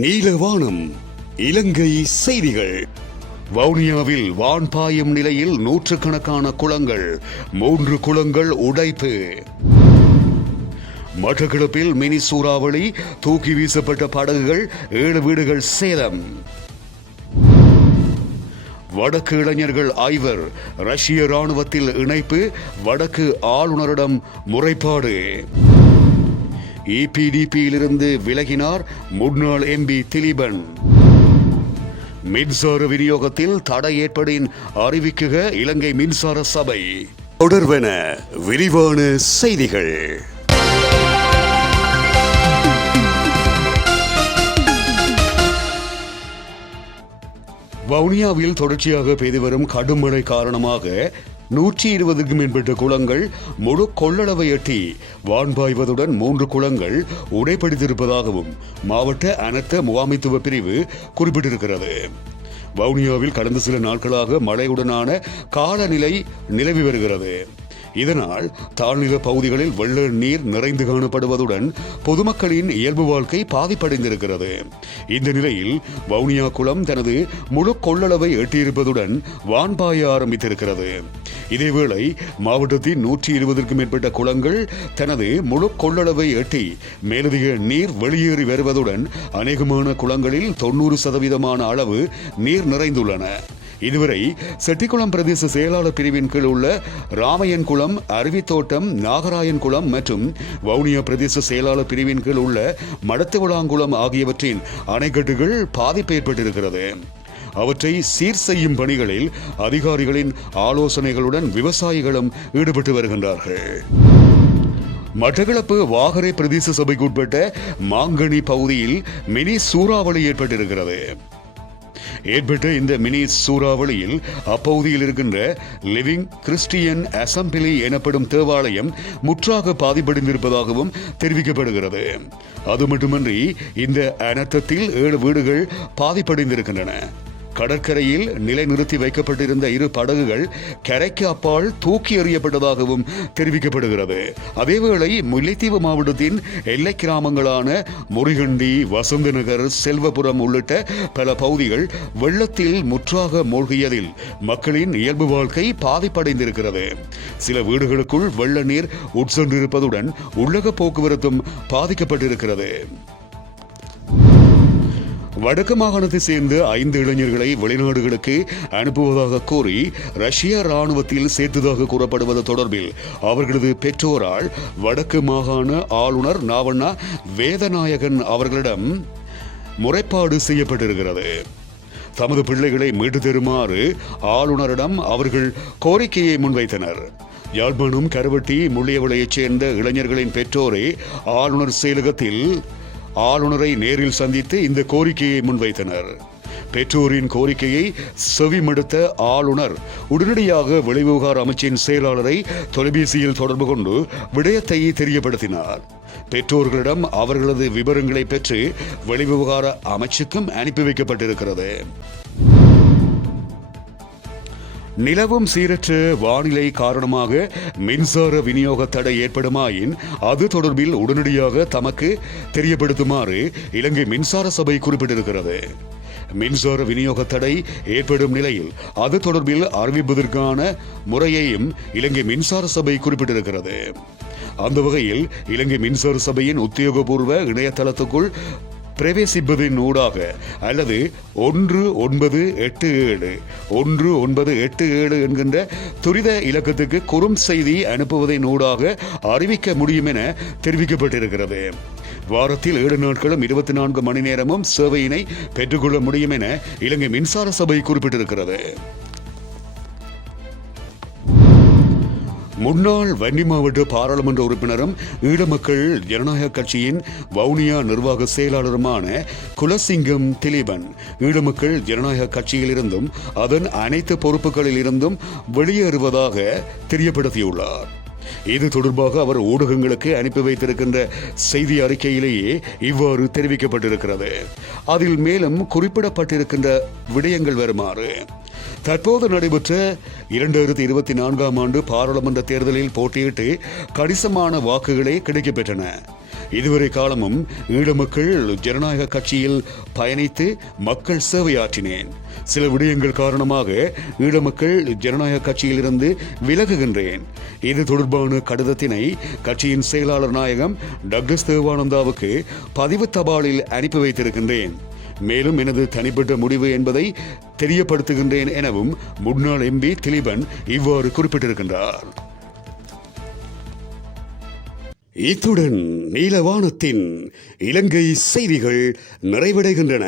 நீலவானம் இலங்கை செய்திகள். வவுனியாவில் வான் பாயும் நிலையில் நூற்றுக்கணக்கான குளங்கள், 3 குளங்கள் உடைப்பு. மட்டக்களப்பில் மினி சூறாவளி, தூக்கி வீசப்பட்ட படகுகள், 7 வீடுகள் சேதம். வடக்கு இளைஞர்கள் 5 ரஷ்ய ராணுவத்தில் இணைப்பு, வடக்கு ஆளுநரிடம் முறைப்பாடு. EPDP-யிலிருந்து விலகினார் முன்னாள் MP திலீபன். மின்சார விநியோகத்தில் தடை ஏற்படின் அறிவிக்குக இலங்கை மின்சார சபை. தொடர்வன விரிவான செய்திகள். வவுனியாவில் தொடர்ச்சியாக பெய்து வரும் கடும் மழை காரணமாக 120க்கும் மேற்பட்ட குளங்கள் முழு கொள்ளளவை எட்டி வான்பாய்வதுடன் 3 குளங்கள் உடைப்படித்திருப்பதாகவும் மாவட்ட அனர்த்த முகாமைத்துவ பிரிவு குறிப்பிட்டிருக்கிறது. வவுனியாவில் கடந்த சில நாட்களாக மழையுடனான காலநிலை நிலவி வருகிறது. இதனால் தாழ்நில பகுதிகளில் வெள்ள நீர் நிறைந்து காணப்படுவதுடன் பொதுமக்களின் இயல்பு வாழ்க்கை பாதிப்படைந்திருக்கிறது. இந்த நிலையில் வவுனியா குளம் தனது முழு கொள்ளளவை எட்டியிருப்பதுடன் வான்பாய ஆரம்பித்திருக்கிறது. இதேவேளை மாவட்டத்தின் 120க்கும் மேற்பட்ட குளங்கள் தனது முழு கொள்ளளவை எட்டி மேலதிக நீர் வெளியேறி வருவதுடன் அநேகமான குளங்களில் 90% அளவு நீர் நிறைந்துள்ளன. இதுவரை செட்டிக்குளம் பிரதேச செயலாளர் பிரிவின் கீழ் உள்ள ராமையன் குளம், அருவித்தோட்டம், நாகராயன் குளம் மற்றும் வவுனியா பிரதேச செயலாளர் பிரிவின் கீழ் உள்ள மடத்துவிளாங்குளம் ஆகியவற்றின் அணைக்கட்டுகள் பாதிப்பு ஏற்பட்டிருக்கிறது. அவற்றை சீர் செய்யும் பணிகளில் அதிகாரிகளின் ஆலோசனைகளுடன் விவசாயிகளும் ஈடுபட்டு வருகின்றார்கள். மட்டக்களப்பு வாகரை பிரதேச சபைக்கு உட்பட்ட மாங்கனி பகுதியில் மினி சூறாவளி ஏற்பட்டிருக்கிறது. ஏற்பட்ட இந்த மினி சூறாவளியில் அப்பகுதியில் இருக்கின்ற லிவிங் கிறிஸ்டியன் அசம்பிளி எனப்படும் தேவாலயம் முற்றாக பாதிப்படைந்திருப்பதாகவும் தெரிவிக்கப்படுகிறது. அது மட்டுமன்றி இந்த அனர்த்தத்தில் 7 வீடுகள் பாதிப்படைந்திருக்கின்றன. கடற்கரையில் நிலைநிறுத்தி வைக்கப்பட்டிருந்த 2 படகுகள் கரைக்கு அப்பால் தூக்கி எறியப்பட்டதாகவும் தெரிவிக்கப்படுகிறது. அதேவேளை முல்லைத்தீவு மாவட்டத்தின் எல்லை கிராமங்களான முறிகண்டி, வசந்தநகர், செல்வபுரம் உள்ளிட்ட பல பகுதிகள் வெள்ளத்தில் முற்றாக மூழ்கியதில் மக்களின் இயல்பு வாழ்க்கை பாதிப்படைந்திருக்கிறது. சில வீடுகளுக்குள் வெள்ள நீர் உட்சென்றிருப்பதுடன் உள்ளக போக்குவரத்தும் பாதிக்கப்பட்டிருக்கிறது. வடக்கு மாகாணத்தை சேர்ந்த 5 இளைஞர்களை வெளிநாடுகளுக்கு அனுப்புவதாக கூறி ரஷ்ய ராணுவத்தில் சேர்த்ததாக கூறப்படுவது தொடர்பில் அவர்களது பெற்றோரால் வடக்கு மாகாண ஆளுநர் நாவண்ணா வேதநாயகன் அவர்களிடம் முறைப்பாடு செய்யப்பட்டிருக்கிறது. தமது பிள்ளைகளை மீட்டு தருமாறு ஆளுநரிடம் அவர்கள் கோரிக்கையை முன்வைத்தனர். யாழ்ப்பாணம் கருவட்டி முள்ளியவளையைச் சேர்ந்த இளைஞர்களின் பெற்றோரை ஆளுநர் செயலகத்தில் ஆளுநரை நேரில் சந்தித்து இந்த கோரிக்கையை முன்வைத்தனர். பெற்றோரின் கோரிக்கையை செவிமடுத்த ஆளுநர் உடனடியாக வெளிவிவகார அமைச்சின் செயலாளரை தொலைபேசியில் தொடர்பு கொண்டு விடயத்தை தெரியப்படுத்தினார். பெற்றோர்களிடம் அவர்களது விவரங்களை பெற்று வெளிவிவகார அமைச்சுக்கும் அனுப்பி வைக்கப்பட்டிருக்கிறது. நிலவும் சீரற்ற வானிலை காரணமாக மின்சார விநியோக தடை ஏற்படுமாயின் அது தொடர்பில் உடனடியாக தமக்கு தெரியப்படுத்துமாறு இலங்கை மின்சார சபை குறிப்பிட்டிருக்கிறது. மின்சார விநியோக தடை ஏற்படும் நிலையில் அது தொடர்பில் அறிவிப்பதற்கான முறையையும் இலங்கை மின்சார சபை குறிப்பிட்டிருக்கிறது. அந்த வகையில் இலங்கை மின்சார சபையின் உத்தியோகபூர்வ இணையதளத்துக்குள் பிரவேசிப்பதின் ஊடாக அல்லது 1987 என்கின்ற துரித இலக்கத்துக்கு குறும் செய்தி அனுப்புவதின் ஊடாக அறிவிக்க முடியும் என தெரிவிக்கப்பட்டிருக்கிறது. வாரத்தில் 7 நாட்களும் 24 மணி நேரமும் சேவையினை பெற்றுக்கொள்ள முடியும் என இலங்கை மின்சார சபை குறிப்பிட்டிருக்கிறது. முன்னாள் வன்னி மாவட்ட பாராளுமன்ற உறுப்பினரும் ஈழமக்கள் ஜனநாயக கட்சியின் வவுனியா நிர்வாக செயலாளருமான குலசிங்கம் திலீபன் ஈழமக்கள் ஜனநாயக கட்சியிலிருந்தும் அதன் அனைத்து பொறுப்புகளில் இருந்தும் வெளியேறுவதாக தெரியப்படுத்தியுள்ளார். இது தொடர்பாக அவர் ஊடகங்களுக்கு அனுப்பி வைத்திருக்கின்ற செய்தி அறிக்கையிலேயே இவ்வாறு தெரிவிக்கப்பட்டிருக்கிறது. அதில் மேலும் குறிப்பிடப்பட்டிருக்கின்ற விடயங்கள் வருமாறு: தற்போது நடைபெற்ற 2024 பாராளுமன்ற தேர்தலில் போட்டியிட்டு கணிசமான வாக்குகளே கிடைக்கப்பெற்றன. இதுவரை காலமும் ஈழமக்கள் ஜனநாயக கட்சியில் பயணித்து மக்கள் சேவையாற்றினேன். சில விடயங்கள் காரணமாக ஈழமக்கள் ஜனநாயக கட்சியிலிருந்து விலகுகின்றேன். இது தொடர்பான கடிதத்தினை கட்சியின் செயலாளர் நாயகம் டக்ளஸ் தேவானந்தாவுக்கு பதிவு தபாலில் அனுப்பி வைத்திருக்கின்றேன். மேலும் எனது தனிப்பட்ட முடிவு என்பதை தெரியப்படுத்துகின்றேன் எனவும் முன்னாள் எம்பி திலீபன் இவ்வாறு குறிப்பிட்டிருக்கின்றார். இத்துடன் நீலவானத்தின் இலங்கை செய்திகள் நிறைவடைகின்றன.